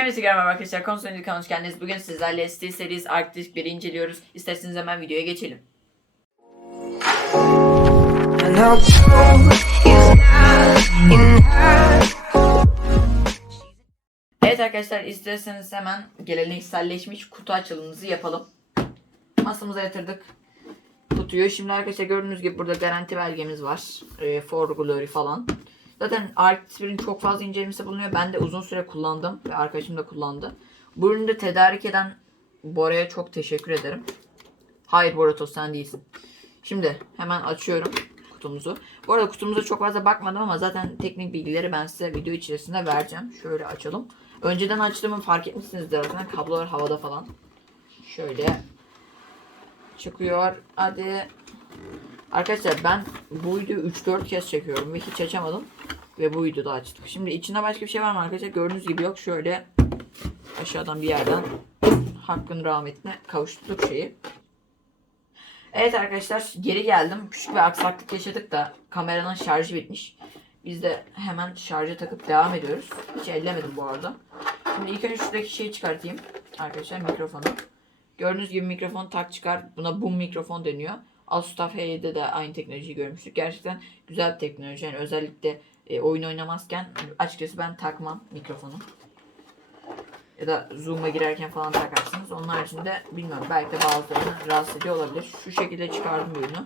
Hepinize merhaba arkadaşlar. Kanalına hoş geldiniz. Bugün sizlerle ST Series Arctic 1'i inceliyoruz. İsterseniz hemen videoya geçelim. Evet arkadaşlar isterseniz hemen gelenekselleşmiş kutu açılımımızı yapalım. Masamıza yatırdık kutuyu. Şimdi arkadaşlar gördüğünüz gibi burada garanti belgemiz var. E, for glory falan. Zaten Arctis 1'in çok fazla incelemesi bulunuyor. Ben de uzun süre kullandım ve arkadaşım da kullandı. Bu ürünü de tedarik eden Bora'ya çok teşekkür ederim. Hayır Boratos sen değilsin. Şimdi hemen açıyorum kutumuzu. Bu arada kutumuza çok fazla bakmadım ama zaten teknik bilgileri ben size video içerisinde vereceğim. Şöyle açalım. Önceden açtığımı fark etmişsinizdir zaten. Kablolar havada falan. Şöyle çıkıyor. Hadi. Arkadaşlar ben bu videoyu 3-4 kez çekiyorum ve hiç açamadım. Ve bu videoda açtık. Şimdi içinde başka bir şey var mı arkadaşlar? Gördüğünüz gibi yok. Şöyle aşağıdan bir yerden hakkın rahmetine kavuşturduk şeyi. Evet arkadaşlar geri geldim. Küçük bir aksaklık yaşadık da kameranın şarjı bitmiş. Biz de hemen şarja takıp devam ediyoruz. Hiç ellemedim bu arada. Şimdi ilk önce şuradaki şeyi çıkartayım. Arkadaşlar mikrofonu. Gördüğünüz gibi mikrofon tak çıkar. Buna boom mikrofon deniyor. Asus'ta H'de de aynı teknolojiyi görmüştük. Gerçekten güzel bir teknoloji. Yani özellikle e, oyun oynamazken açıkçası ben takmam mikrofonu. Ya da Zoom'a girerken falan takarsınız. Onun haricinde bilmiyorum belki de bazılarını rahatsız ediyor olabilir. Şu şekilde çıkardım ürünü.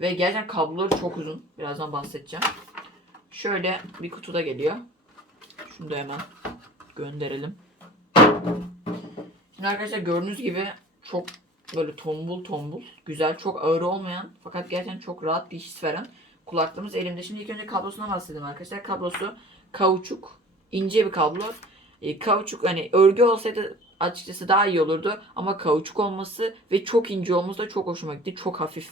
Ve gerçekten kabloları çok uzun. Birazdan bahsedeceğim. Şöyle bir kutuda geliyor. Şunu da hemen gönderelim. Şimdi arkadaşlar gördüğünüz gibi çok böyle tombul tombul, güzel, çok ağır olmayan fakat gerçekten çok rahat bir his veren kulaklığımız elimde. Şimdi ilk önce kablosuna bahsedeyim arkadaşlar. Kablosu kauçuk, ince bir kablo. E, kauçuk hani örgü olsaydı açıkçası daha iyi olurdu ama kauçuk olması ve çok ince olması da çok hoşuma gitti. Çok hafif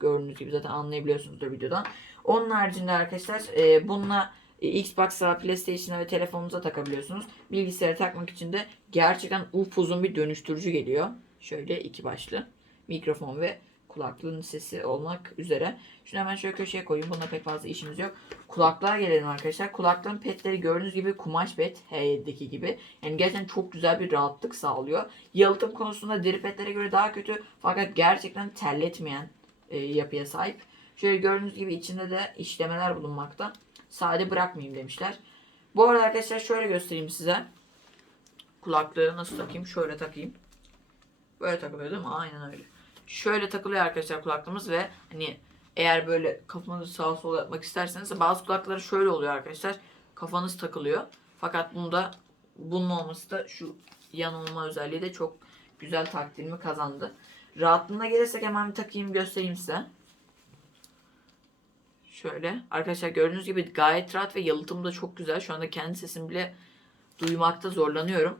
gördüğünüz gibi zaten anlayabiliyorsunuzdur videodan. Onun haricinde arkadaşlar e, bununla e, Xbox'a, PlayStation'a ve telefonunuza takabiliyorsunuz. Bilgisayara takmak için de gerçekten upuzun bir dönüştürücü geliyor. Şöyle iki başlı. Mikrofon ve kulaklığın sesi olmak üzere. Şunu hemen şöyle köşeye koyayım. Bunda pek fazla işimiz yok. Kulaklığa gelelim arkadaşlar. Kulaklığın petleri gördüğünüz gibi kumaş pet. H7'deki gibi. Yani gerçekten çok güzel bir rahatlık sağlıyor. Yalıtım konusunda deri petlere göre daha kötü. Fakat gerçekten terletmeyen e, yapıya sahip. Şöyle gördüğünüz gibi içinde de işlemeler bulunmakta. Sade bırakmayayım demişler. Bu arada arkadaşlar şöyle göstereyim size. Kulaklığı nasıl takayım? Şöyle takayım. Böyle takılıyor değil mi? Aynen öyle. Şöyle takılıyor arkadaşlar kulaklığımız ve hani eğer böyle kafanızı sağa sola yapmak isterseniz bazı kulakları şöyle oluyor arkadaşlar. Kafanız takılıyor. Fakat bunda bunun olması da şu yan olma özelliği de çok güzel takdirimi kazandı. Rahatlığına gelirsek hemen bir takayım göstereyim size. Şöyle. Arkadaşlar gördüğünüz gibi gayet rahat ve yalıtım da çok güzel. Şu anda kendi sesimi bile duymakta zorlanıyorum.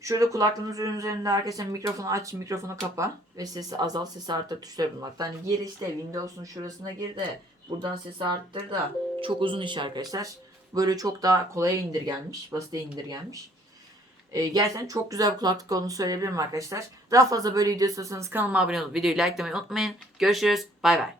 Şurada kulaklığınızın üzerinde arkadaşlar mikrofonu aç, mikrofonu kapa ve sesi azalt, sesi arttır tuşları bulmakta. Hani gir işte Windows'un şurasına gir de buradan sesi arttır da çok uzun iş arkadaşlar. Böyle çok daha kolaya indirgenmiş, basite indirgenmiş. Ee, gerçekten çok güzel bir kulaklık olduğunu söyleyebilirim arkadaşlar. Daha fazla böyle video istiyorsanız kanalıma abone olup videoyu likelamayı unutmayın. Görüşürüz. Bay bay.